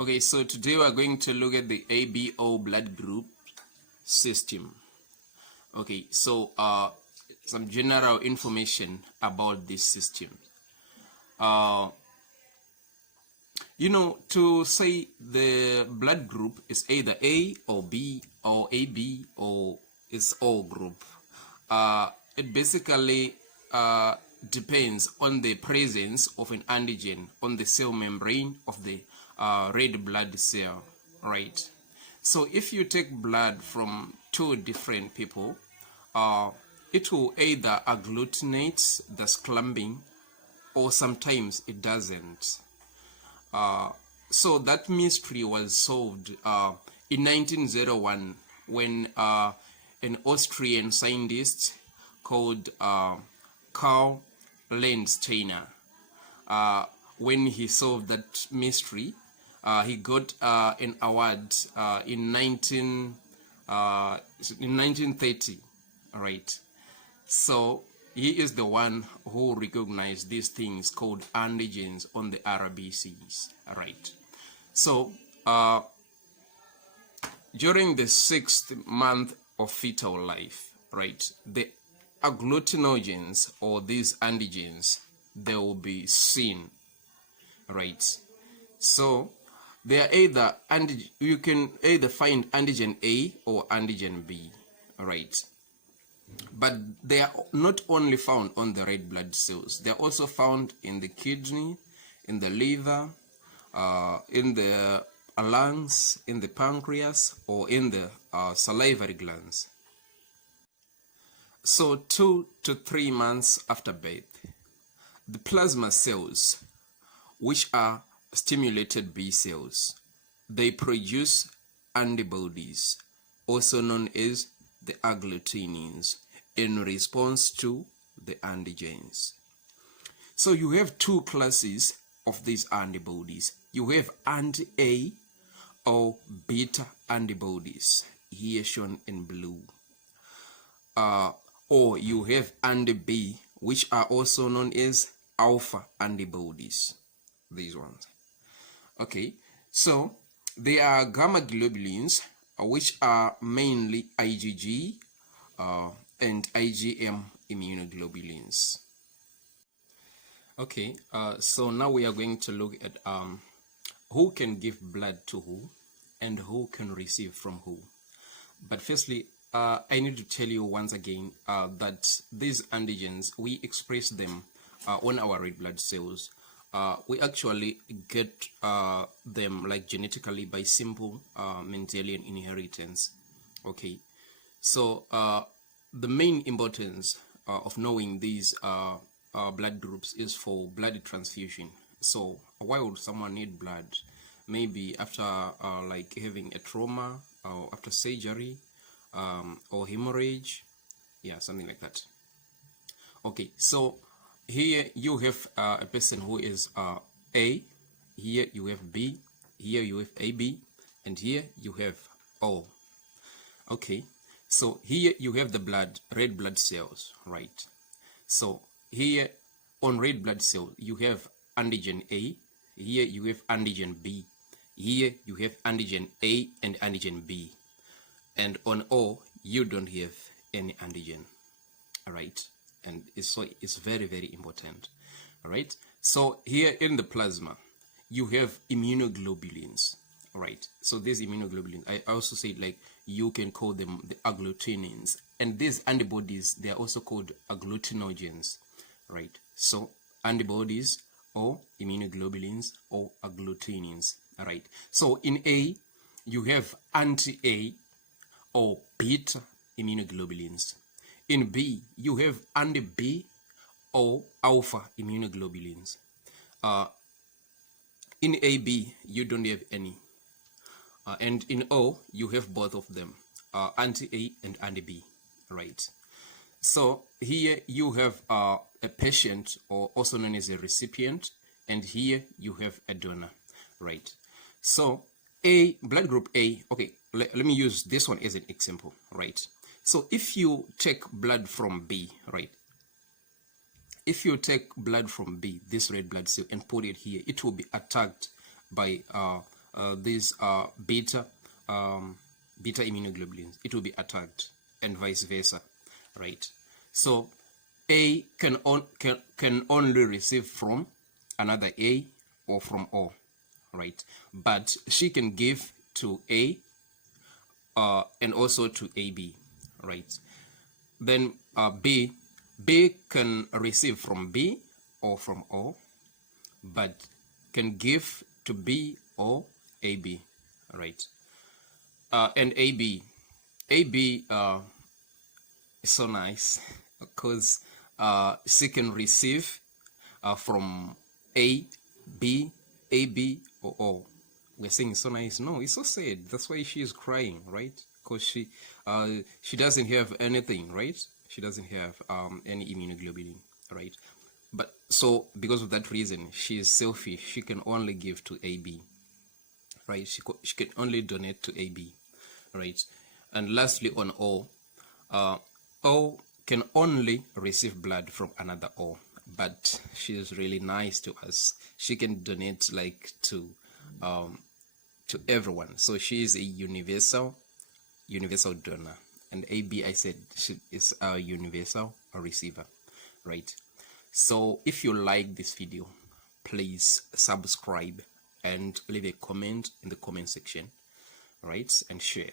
Okay, so today we are going to look at the ABO blood group system. Okay, so some general information about this system. To say the blood group is either A or B or AB or is O group, it basically depends on the presence of an antigen on the cell membrane of the red blood cell, right? So if you take blood from two different people, it will either agglutinate, thus clumping, or sometimes it doesn't. So that mystery was solved in 1901 when an Austrian scientist called Karl Landsteiner, when he solved that mystery, he got an award in 1930, right? So he is the one who recognized these things called antigens on the RBCs, right? So during the 6th month of fetal life, right, the agglutinogens or these antigens, they will be seen, right? So they are either you can either find antigen A or antigen B, right? But they are not only found on the red blood cells, they are also found in the kidney, in the liver, in the lungs, in the pancreas, or in the salivary glands. So 2 to 3 months after birth, the plasma cells, which are stimulated B cells, they produce antibodies, also known as the agglutinins, in response to the antigens. So you have two classes of these antibodies. You have anti-A or beta antibodies, here shown in blue. Or you have anti-B, which are also known as alpha antibodies, these ones. Okay, so they are gamma globulins, which are mainly IgG and IgM immunoglobulins. Okay, so now we are going to look at who can give blood to who and who can receive from who. But firstly, I need to tell you once again that these antigens, we express them on our red blood cells. We actually get them like genetically by simple Mendelian inheritance. Okay, so the main importance of knowing these blood groups is for blood transfusion. So why would someone need blood? Maybe after like having a trauma or after surgery, or hemorrhage, yeah, something like that. Okay, so here you have a person who is A, here you have B, here you have AB, and here you have O. Okay, so here you have the red blood cells, right? So here on red blood cell you have antigen A, here you have antigen B, here you have antigen A and antigen B, and on O you don't have any antigen. All right, and it's very, very important. All right, so here in the plasma you have immunoglobulins. All right, so these immunoglobulins, I also say like you can call them the agglutinins, and these antibodies, they are also called agglutinogens, right? So antibodies or immunoglobulins or agglutinins. All right, so in A you have anti-A or beta immunoglobulins. In B, you have anti-B or alpha immunoglobulins. In AB, you don't have any. And in O, you have both of them, anti-A and anti-B, right? So here you have a patient, or also known as a recipient, and here you have a donor, right? So A, blood group A, okay, let me use this one as an example, right? So if you take blood from B, right? If you take blood from B, this red blood cell, and put it here, it will be attacked by these beta immunoglobulins, it will be attacked, and vice versa, right? So A can only receive from another A or from O, right? But she can give to A and also to AB, right? Then B can receive from B or from O, but can give to B or AB, right? And AB is so nice because she can receive from A, B, AB, or O. We're saying it's so nice. No, it's so sad. That's why she is crying, right? Because she doesn't have anything, right? She doesn't have any immunoglobulin, right? But so because of that reason, she is selfish. She can only give to AB, right? She can only donate to AB, right? And lastly, on O, O can only receive blood from another O, but she is really nice to us. She can donate like to everyone. So she is a universal donor, and AB, I said, she is a universal receiver, right? So if you like this video, please subscribe and leave a comment in the comment section, right? And share.